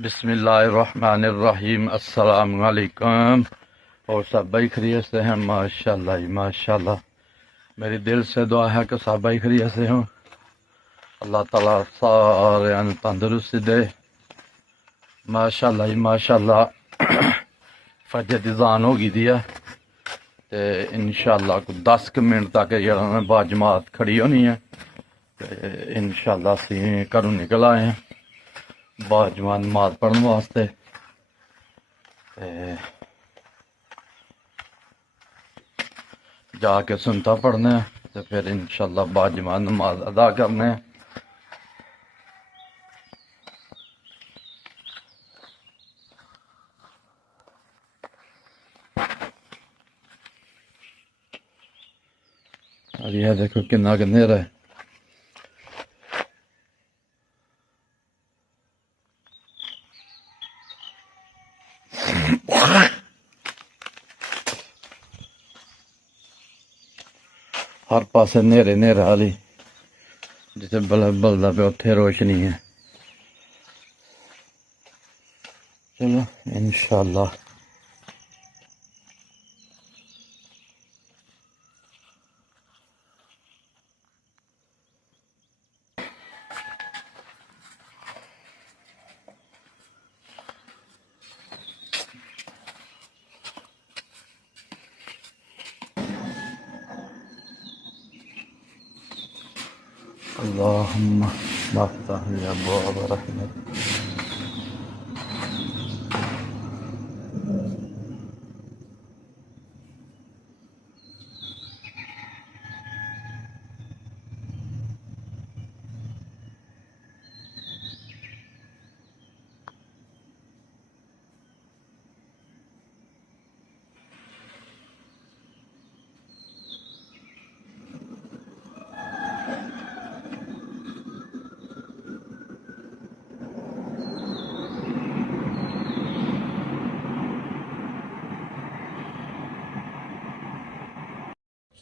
बिस्मिल्लाहिर्रहमानिर्रहीम। अस्सलाम वालेकुम। और सब भाई खैरियत से हैं? माशाल्लाह ही माशाल्लाह। मेरी दिल से दुआ है कि सब भाई खैरियत से हों। अल्लाह ताला सारे तंदुरुस्ती दे। माशाल्लाह ही माशाल्लाह। फजर दी ज़ान हो गई दी है ते इंशाल्लाह कुछ 10 मिनट तक जरा बाजमात खड़ी होनी है ते इंशाल्लाह असी घरों निकल आए हैं बाजमान नमाज पढ़ने वास्ते। जाके सुनता पढ़ने तो फिर इंशाल्लाह बाजमान नमाज अदा करने। और यह देखो कितना नेरा है। हर पासे नेरे नेरा वाली जिसे बल्ब बलदा पे उत्थे रोशनी है। चलो इंशाल्लाह अल्लाहुम्मा मफ्तह लि अब्वाब रहमत।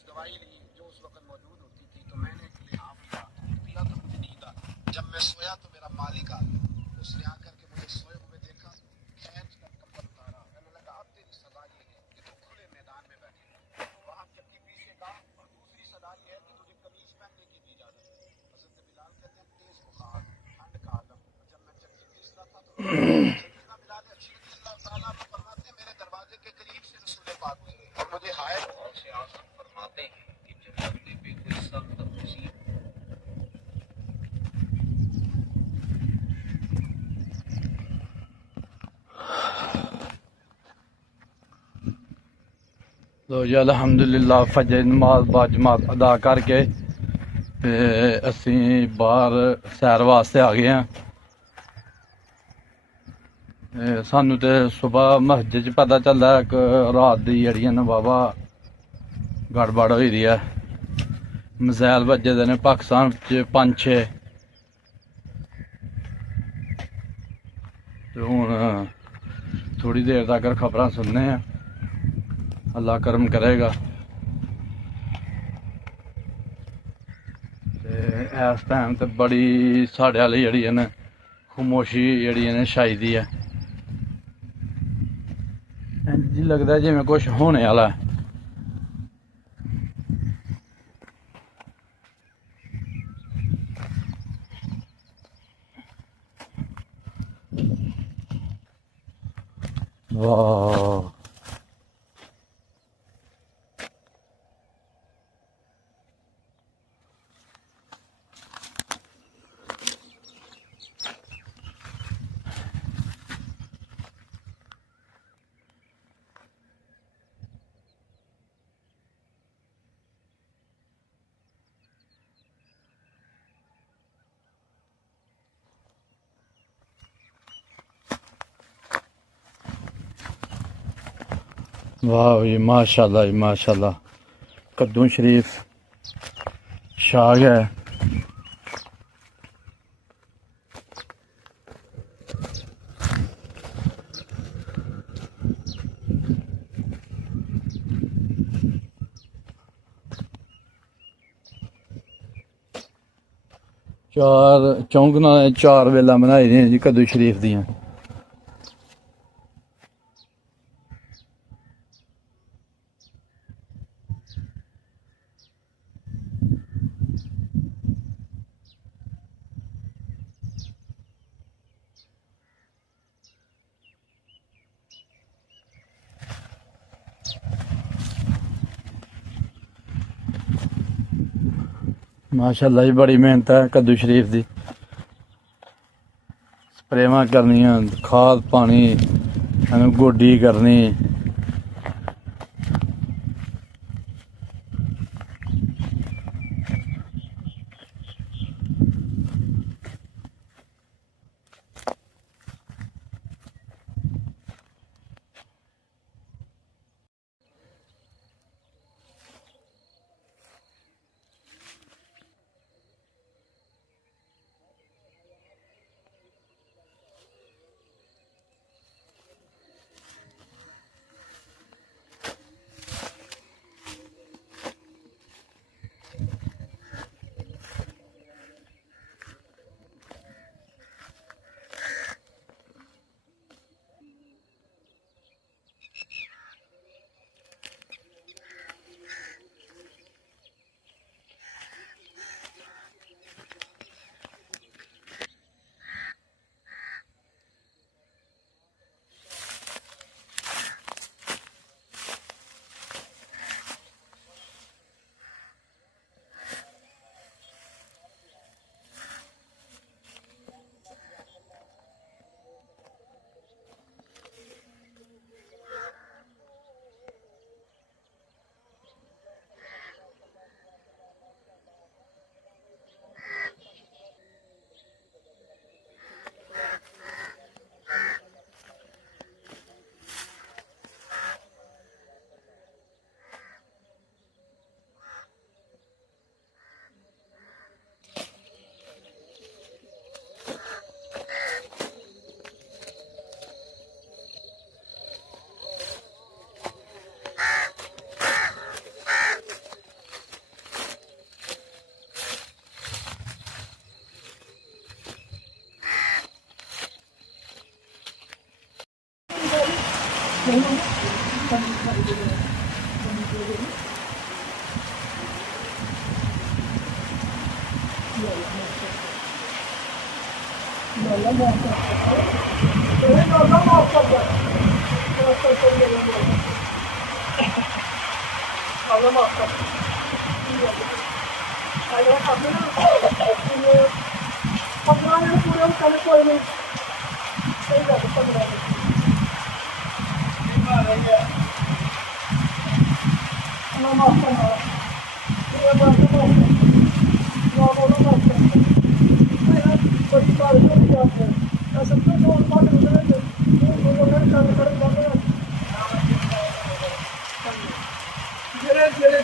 दवाई ली जो उस वक्त मौजूद होती थी तो मैंने लिहाफ लिया, पिया तो मुझे नहीं था। जब मैं सोया तो मेरा मालिक आ गया, उसने आकर के मुझे सोए हुए देखा, खींच कर कंबल उतारा। मैंने लगा अब तेरी सजा ये है कि तू खुले मैदान में बैठे वहां चक्की पीसेगा, और दूसरी सजा ये है कि तुझे कमीज पहनने की भी इजाजत है। हजरत बिलाल कहते हैं तेज बुखार ठंड का आलम, जब मैं चक्की पीस रहा था तो सैयदना बिलाल अच्छी रजी अल्लाह ताला अन्हु फरमाते हैं मेरे दरवाजे के करीब से रसूल पाक गुजरे और मुझे हाय से आसन फरमाते हैं कि जब बंदे पे कोई सख्त मुसीबत तो जी अल्हम्दुलिल्लाह फजर नमाज बाजमात अदा करके ते असी बाहर सैर वास्ते आ गए हैं। सानू तो सुबह मस्जिद च पता चलदा है कि रात दी जड़ियां न बाबा गड़बड़ होई दी है। मिसाइल बज्जे दे ने पाकिस्तान च 5-6 ते हुण थोड़ी देर तक खबरां सुनने हैं, अल्लाह करम करेगा। इस टाइम तो बड़ी साढ़े वाली जड़ी है न खामोशी जड़ी है न छाई दी है। जी लगता है जिवें कुछ होने वाला है। वाह वाह जी माशाल्लाह जी माशाल्लाह। कद्दू शरीफ शाग है। चार चौंकना 4 वेला बनाई दी जी कद्दू शरीफ दियां। ਮਾਸ਼ਾਅੱਲਾ ਜੀ ਬੜੀ ਮਿਹਨਤ ਹੈ ਕੱਦੂ ਸ਼ਰੀਫ ਦੀ। ਸਪਰੇਵਾਂ ਕਰਨੀਆਂ, ਖਾਦ ਪਾਣੀ, ਇਹਨੂੰ ਗੋਡੀ ਕਰਨੀ।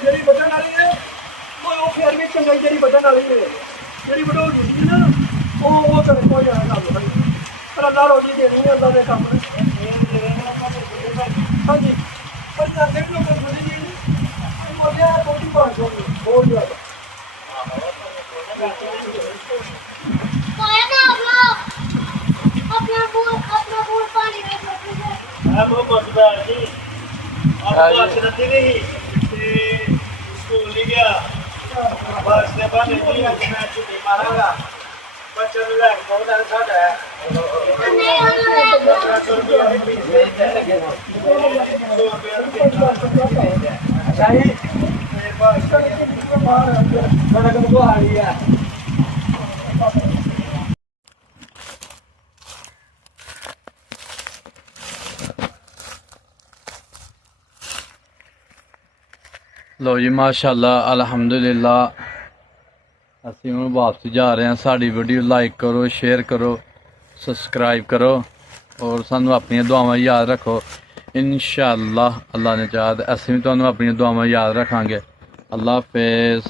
ਜਿਹੜੀ ਵਧਣ ਵਾਲੀ ਹੈ ਉਹ ਫਿਰ ਵੀ ਚੰਗੀ ਜਿਹੜੀ ਵਧਣ ਵਾਲੀ ਹੈ, ਜਿਹੜੀ ਵਧਾਉਣੀ ਸੀ ਨਾ ਉਹ ਤਾਂ ਕੋਈ ਆ ਗੱਲ ਨਹੀਂ। ਪਰ ਅੱਲਾ ਰੋਜੀ ਦੇਣੀ ਹੈ, ਅੱਲਾ ਦੇ ਕੰਮ ਨੇ। ਹਾਂਜੀ ਪਰ ਜਾਂਦੇ ਵੀ ਲੋਕ ਬੜੀ ਜੀ ਮੋਲਿਆ ਕੋਈ ਬਾਤ ਨਹੀਂ ਬਹੁਤ ਜ਼ਿਆਦਾ अपना बूट पानी में वो मजदार जी आप बात करते नहीं कि स्कूल ले गया बस ने पानी दिया कि मैं छुट्टी मारांगा बच्चा ने लग बहुत सारा साथ है अच्छा ही बस सड़क को आ रही है। ਲਓ ਜੀ ਮਾਸ਼ਾਅੱਲਾ ਅਲਹਮਦੁਲਿਲਾ ਅਸੀਂ ਹੁਣ ਵਾਪਸ ਜਾ ਰਹੇ ਹਾਂ। ਸਾਡੀ ਵੀਡੀਓ ਲਾਈਕ ਕਰੋ, ਸ਼ੇਅਰ ਕਰੋ, ਸਬਸਕ੍ਰਾਈਬ ਕਰੋ ਔਰ ਸਾਨੂੰ ਆਪਣੀਆਂ ਦੁਆਵਾਂ ਯਾਦ ਰੱਖੋ। ਇਨਸ਼ਾਅੱਲਾ ਅੱਲਾ ਨੇ ਚਾਹਿਆ ਅਸੀਂ ਵੀ ਤੁਹਾਨੂੰ ਆਪਣੀਆਂ ਦੁਆਵਾਂ ਯਾਦ ਰੱਖਾਂਗੇ। ਅੱਲਾ ਹਾਫਿਜ਼।